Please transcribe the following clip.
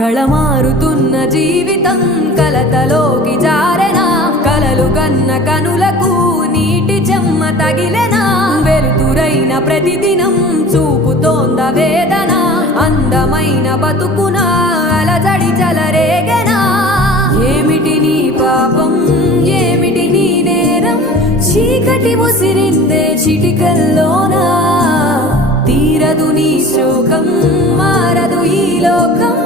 కళమారుతున్న జీవితం కలతలోకి జారెనా కలలు కన్న కనులకు నీటి చెమ్మ తగిలెనా వెలుతురైన ప్రతిదినం చూపుతోంద వేదన అందమైన బతుకున అలజడి చలరేగెనా ఏమిటి నీ పాపం ఏమిటి నీ నేరం చీకటి ముసిరిందే చిటికల్లోనా తీరదు నీ శోకం మారదు ఈ లోకం